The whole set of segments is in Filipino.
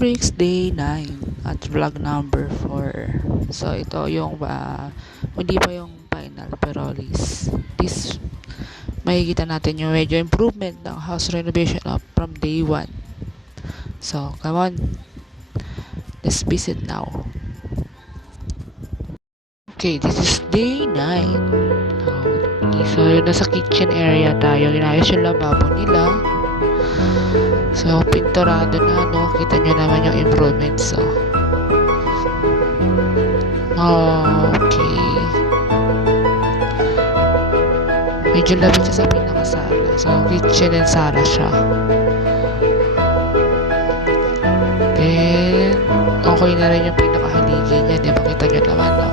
Bricks Day 9 at vlog number 4. So ito yung hindi pa yung final pero this makikita natin yung medyo improvement ng house renovation from day 1. So come on, let's visit now. Okay, this is day 9. Okay, so nasa kitchen area tayo. Inayos yung lababo nila. So, pinturado na, no? Kita nyo naman yung improvements, so. Okay. Medyo labit siya sa pinakasala. So, kitchen and sala siya. Then, okay na rin yung pinakahaligi niya. Di ba? Kita nyo naman, no?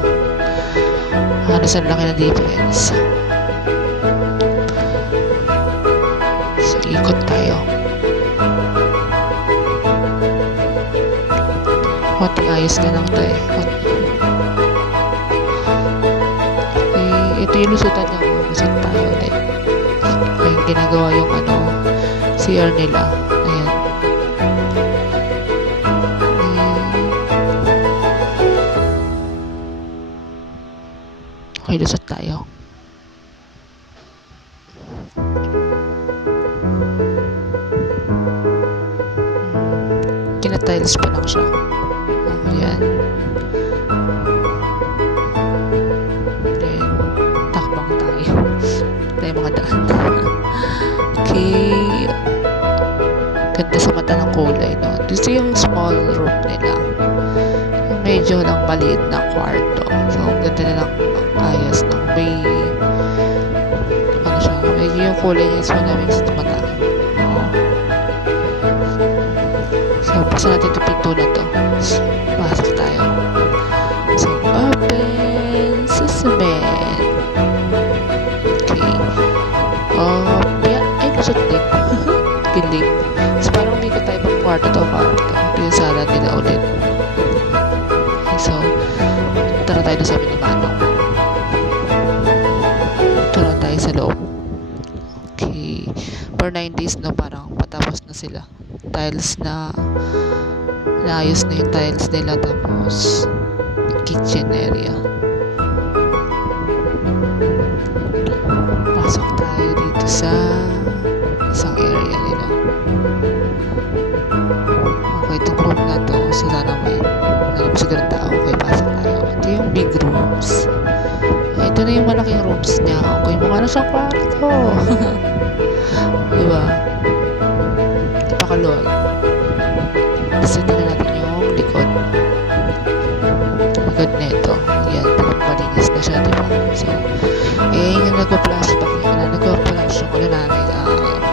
Halos ang laki na difference. So, ikot tayo. Konting ayos na lang to eh. Ito yung lusutan niya. Lusot tayo ulit. Yung ginagawa yung CR nila. Ayan. Okay, lusot tayo. Kina-tiles pa lang siya. Ayan. Then, takbang tayo. Tayo mga daan. Okay. Ganda sa mata ng kulay, no? Dito yung small room nila. Yung medyo lang maliit na kwarto. So, ganda na lang ayos ng may siya. Medyo yung kulay niya is malamig sa mata. So, buksan natin ito pinto na to. Pasok tayo. So, open susumin. Okay. Yeah. Ay, lusot din. Kilig. So, parang umikot tayo pang kwarto to. Ito yung sala nila ulit. Okay, so, tara tayo sa amin ni Manong. Tara tayo sa loob. Okay. For 9 days, no, parang patapos na sila. Tiles na naayos na yung tiles nila, tapos kitchen area. Pasok tayo dito sa isang area nila. Okay, itong room na to, so sana may siguro tao. Okay, pasok tayo. Ito yung big rooms. Ito na yung malaking rooms niya. Okay, mga nasa kwarto. Diba? Napakaluwag. Tapos ito na natin yung likod. Likod na ito. Yan, parang malinis na siya, diba? So, yung nagpa-flashback na nagpa-flash yung namin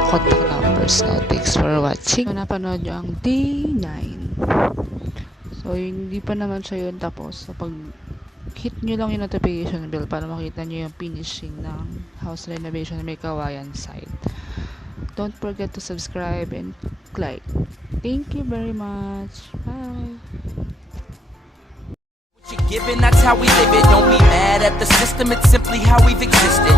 contact numbers. No? Thanks for watching. So, napanood nyo ang day 9. So, hindi pa naman siya yun tapos. So, pag hit nyo lang yung notification bell para makita nyo yung finishing ng house renovation na may kawayan side. Don't forget to subscribe and like. Thank you very much. Bye. What you're given, that's how we live it. Don't be mad at the system, it's simply how we've existed.